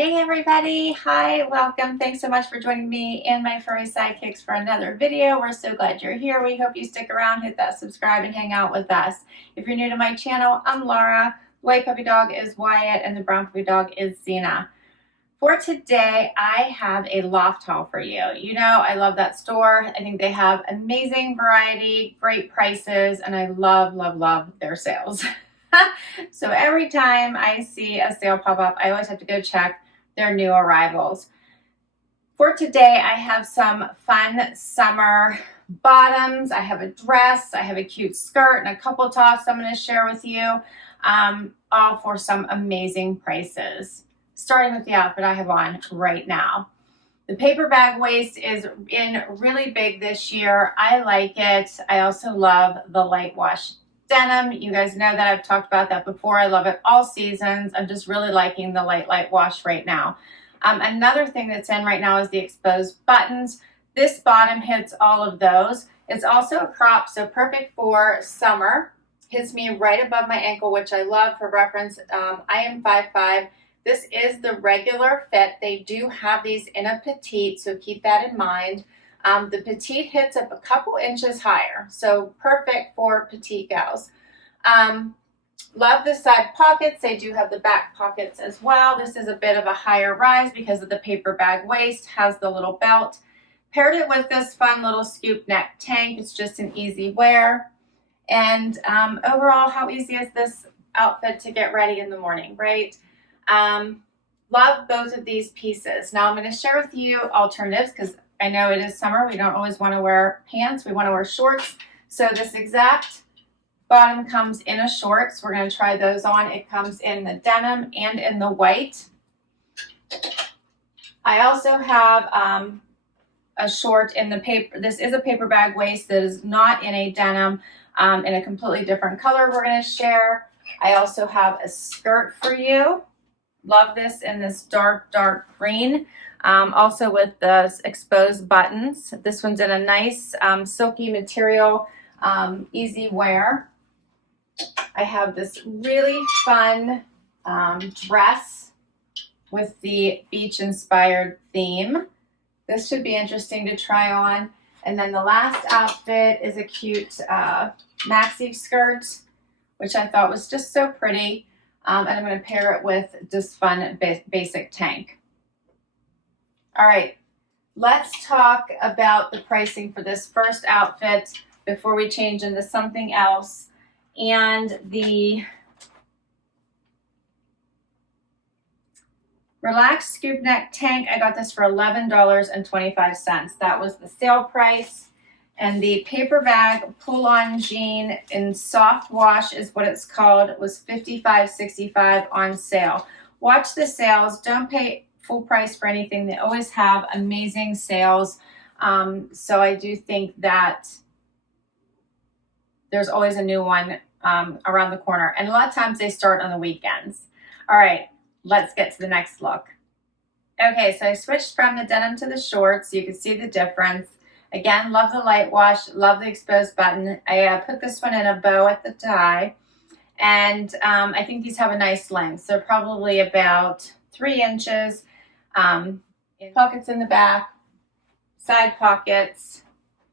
Hey everybody, hi, welcome. Thanks so much for joining me and my furry sidekicks for another video. We're so glad you're here. We hope you stick around, hit that subscribe, and hang out with us. If you're new to my channel, I'm Laura. The white puppy dog is Wyatt and the brown puppy dog is Xena. For today, I have a Loft Haul for you. You know, I love that store. I think they have amazing variety, great prices, and I love, love, love their sales. So every time I see a sale pop up, I always have to go check their new arrivals. For today, I have some fun summer bottoms. I have a dress, I have a cute skirt, and a couple tops I'm going to share with you, all for some amazing prices. Starting with the outfit I have on right now. The paper bag waist is in really big this year. I like it. I also love the light wash denim. You guys know that I've talked about that before. I love it all seasons. I'm just really liking the light wash right now. Another thing that's in right now is the exposed buttons. This bottom hits all of those. It's also a crop, so perfect for summer. Hits me right above my ankle, which I love. For reference, I am 5'5". This is the regular fit. They do have these in a petite, so keep that in mind. The petite hits up a couple inches higher, so perfect for petite gals. Love the side pockets. They do have the back pockets as well. This is a bit of a higher rise because of the paper bag waist, has the little belt. Paired it with this fun little scoop neck tank. It's just an easy wear. And overall, how easy is this outfit to get ready in the morning, right? Love both of these pieces. Now I'm going to share with you alternatives because I know it is summer. We don't always want to wear pants. We want to wear shorts. So this exact bottom comes in a shorts. We're going to try those on. It comes in the denim and in the white. I also have a short in the paper. This is a paper bag waist that is not in a denim, in a completely different color we're going to share. I also have a skirt for you. Love this in this dark green. Also with the exposed buttons. This one's in a nice silky material, easy wear. I have this really fun dress with the beach inspired theme. This should be interesting to try on. And then the last outfit is a cute maxi skirt, which I thought was just so pretty. And I'm going to pair it with this fun basic tank. All right, let's talk about the pricing for this first outfit before we change into something else. And the relaxed scoop neck tank, I got this for $11.25. That was the sale price. And the paper bag pull-on jean in soft wash is what it's called. It was $55.65 on sale. Watch the sales. Don't pay full price for anything. They always have amazing sales. So I do think that there's always a new one around the corner. And a lot of times they start on the weekends. All right, let's get to the next look. Okay, so I switched from the denim to the shorts so you can see the difference. Again, love the light wash, love the exposed button. I put this one in a bow at the tie. And I think these have a nice length. So probably about 3 inches. Pockets in the back, side pockets.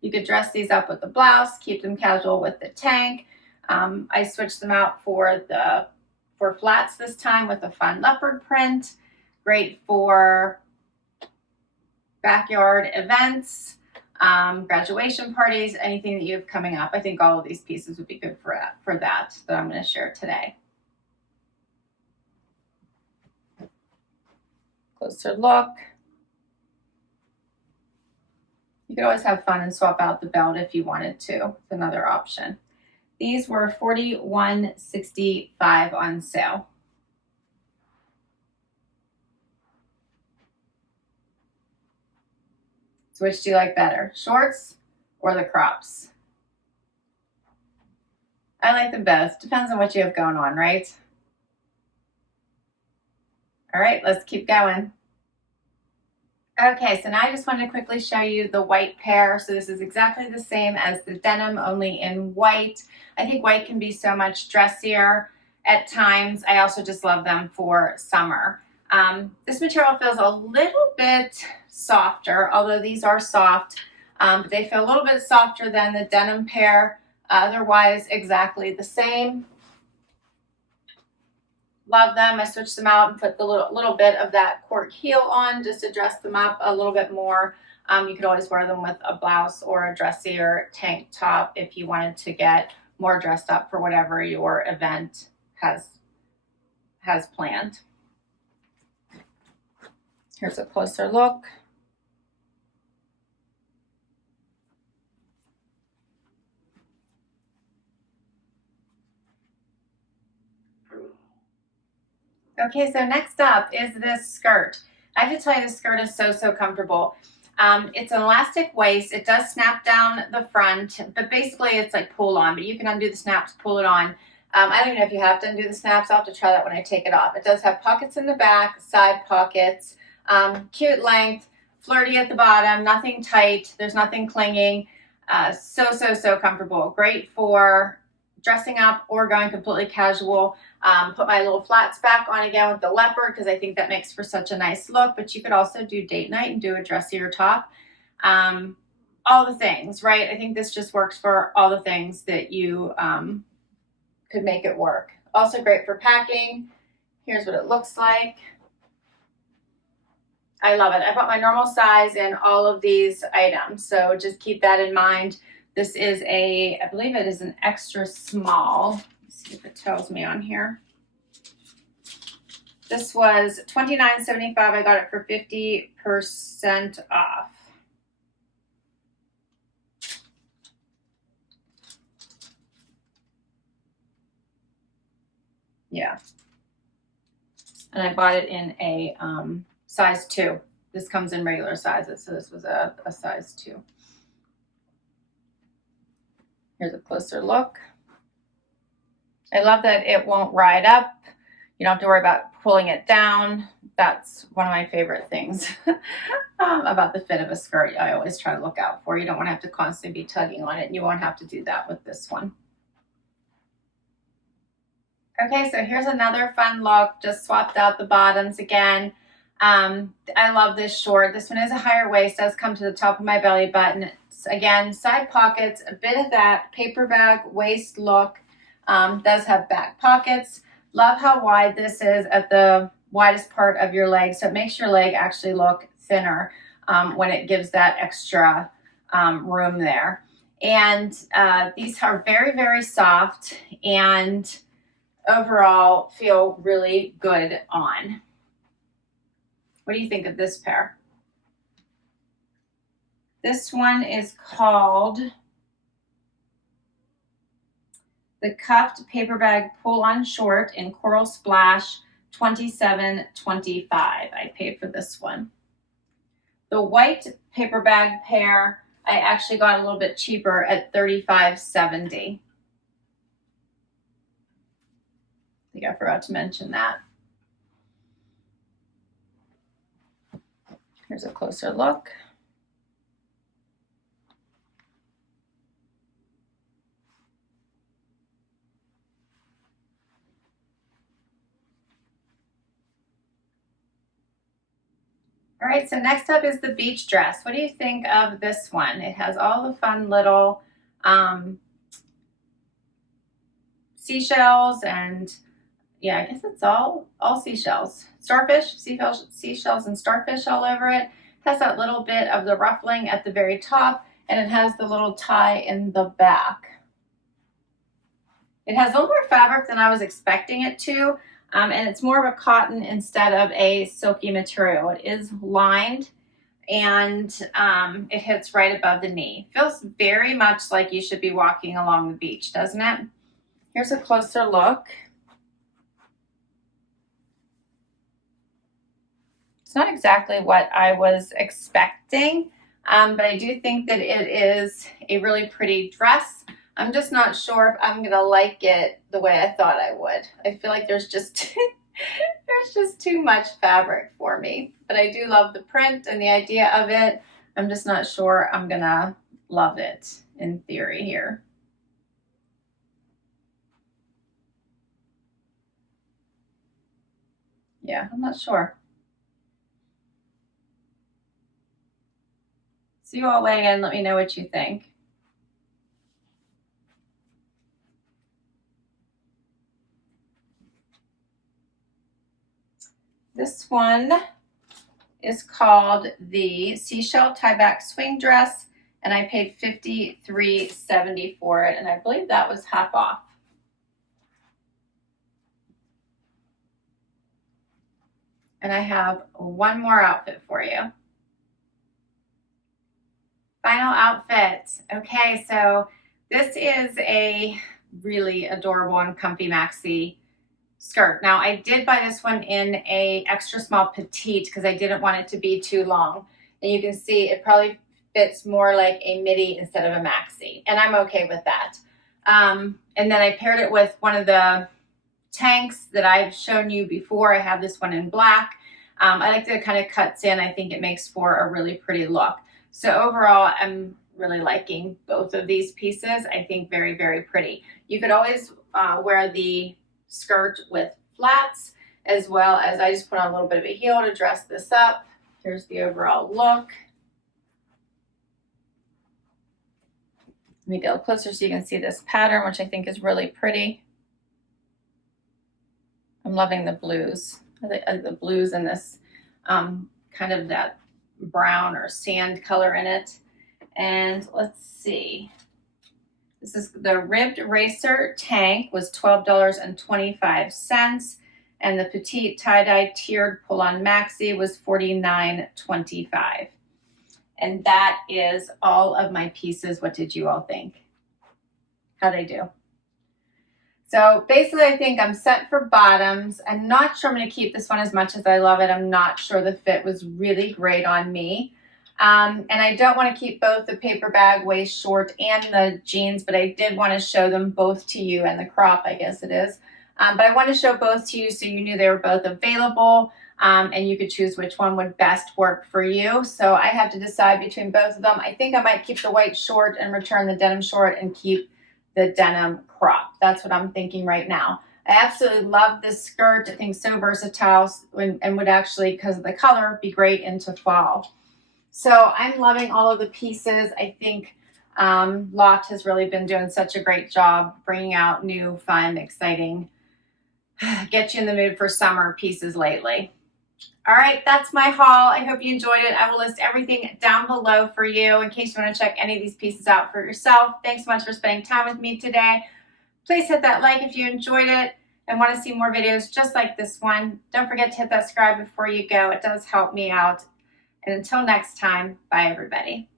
You could dress these up with the blouse, keep them casual with the tank. I switched them out for flats this time with a fun leopard print. Great for backyard events, graduation parties, anything that you have coming up. I think all of these pieces would be good for that I'm going to share today. Closer look. You could always have fun and swap out the belt if you wanted to. It's another option. These were $41.65 on sale. So which do you like better, shorts or the crops? I like them both. Depends on what you have going on, right? All right, let's keep going. Okay, so now I just wanted to quickly show you the white pair. So this is exactly the same as the denim, only in white. I think white can be so much dressier at times. I also just love them for summer. This material feels a little bit softer, although these are soft, but they feel a little bit softer than the denim pair. Otherwise, exactly the same. Love them. I switched them out and put the little bit of that cork heel on just to dress them up a little bit more. You could always wear them with a blouse or a dressier tank top if you wanted to get more dressed up for whatever your event has planned. Here's a closer look. Okay, so next up is this skirt. I have to tell you, this skirt is so comfortable. It's an elastic waist. It does snap down the front, but basically it's like pull on, but you can undo the snaps, pull it on. I don't even know if you have to undo the snaps. I'll have to try that when I take it off. It does have pockets in the back, side pockets, cute length, flirty at the bottom, nothing tight. There's nothing clinging. So comfortable. Great for dressing up or going completely casual. Put my little flats back on again with the leopard because I think that makes for such a nice look, but you could also do date night and do a dressier top. All the things, right? I think this just works for all the things that you could make it work. Also great for packing. Here's what it looks like. I love it. I bought my normal size in all of these items, so just keep that in mind. This is I believe it is an extra small. Let's see if it tells me on here. This was $29.75. I got it for 50% off. Yeah. And I bought it in a size 2. This comes in regular sizes, so this was a size 2. Here's a closer look. I love that it won't ride up. You don't have to worry about pulling it down. That's one of my favorite things about the fit of a skirt. I always try to look out for. You don't want to have to constantly be tugging on it, and you won't have to do that with this one. Okay, so here's another fun look. Just swapped out the bottoms again. I love this short. This one is a higher waist, does come to the top of my belly button. It's, again, side pockets, a bit of that paper bag waist look. Does have back pockets. Love how wide this is at the widest part of your leg, so it makes your leg actually look thinner when it gives that extra room there. And these are very soft and overall feel really good on. What do you think of this pair? This one is called the Cuffed Paperbag Pull on Short in Coral Splash, $27.25. I paid for this one. The white paper bag pair, I actually got a little bit cheaper at $35.70. I think I forgot to mention that. Here's a closer look. All right, so next up is the beach dress. What do you think of this one? It has all the fun little seashells and yeah, I guess it's all seashells. Starfish, seashells and starfish all over it. It has that little bit of the ruffling at the very top, and it has the little tie in the back. It has a little more fabric than I was expecting it to, and it's more of a cotton instead of a silky material. It is lined, and it hits right above the knee. Feels very much like you should be walking along the beach, doesn't it? Here's a closer look. It's not exactly what I was expecting, but I do think that it is a really pretty dress. I'm just not sure if I'm gonna like it the way I thought I would. I feel like there's just there's just too much fabric for me, but I do love the print and the idea of it. I'm just not sure I'm gonna love it in theory here. Yeah, I'm not sure. So you all weigh in, let me know what you think. This one is called the Seashell Tieback Swing Dress, and I paid $53.70 for it, and I believe that was half off. And I have one more outfit for you. Final outfit. Okay, so this is a really adorable and comfy maxi skirt. Now I did buy this one in a extra small petite because I didn't want it to be too long. And you can see it probably fits more like a midi instead of a maxi. And I'm okay with that. And then I paired it with one of the tanks that I've shown you before. I have this one in black. I like that it kind of cuts in. I think it makes for a really pretty look. So overall, I'm really liking both of these pieces. I think very, very pretty. You could always wear the skirt with flats, as well as I just put on a little bit of a heel to dress this up. Here's the overall look. Let me go closer so you can see this pattern, which I think is really pretty. I'm loving the blues. The blues and this kind of that brown or sand color in it. And let's see. This is the ribbed racer tank, was $12.25, and the petite tie-dye tiered pull-on maxi was $49.25. And that is all of my pieces. What did you all think? How'd they do? So basically, I think I'm set for bottoms. I'm not sure I'm going to keep this one as much as I love it. I'm not sure the fit was really great on me. And I don't want to keep both the paper bag waist short and the jeans, but I did want to show them both to you, and the crop, I guess it is. But I want to show both to you so you knew they were both available, and you could choose which one would best work for you. So I have to decide between both of them. I think I might keep the white short and return the denim short and keep the denim crop. That's what I'm thinking right now. I absolutely love this skirt. I think so versatile and would actually, because of the color, be great into fall. So I'm loving all of the pieces. I think Loft has really been doing such a great job bringing out new, fun, exciting, get you in the mood for summer pieces lately. All right, that's my haul. I hope you enjoyed it. I will list everything down below for you in case you want to check any of these pieces out for yourself. Thanks so much for spending time with me today. Please hit that like if you enjoyed it and want to see more videos just like this one. Don't forget to hit that subscribe before you go. It does help me out. And until next time, bye everybody.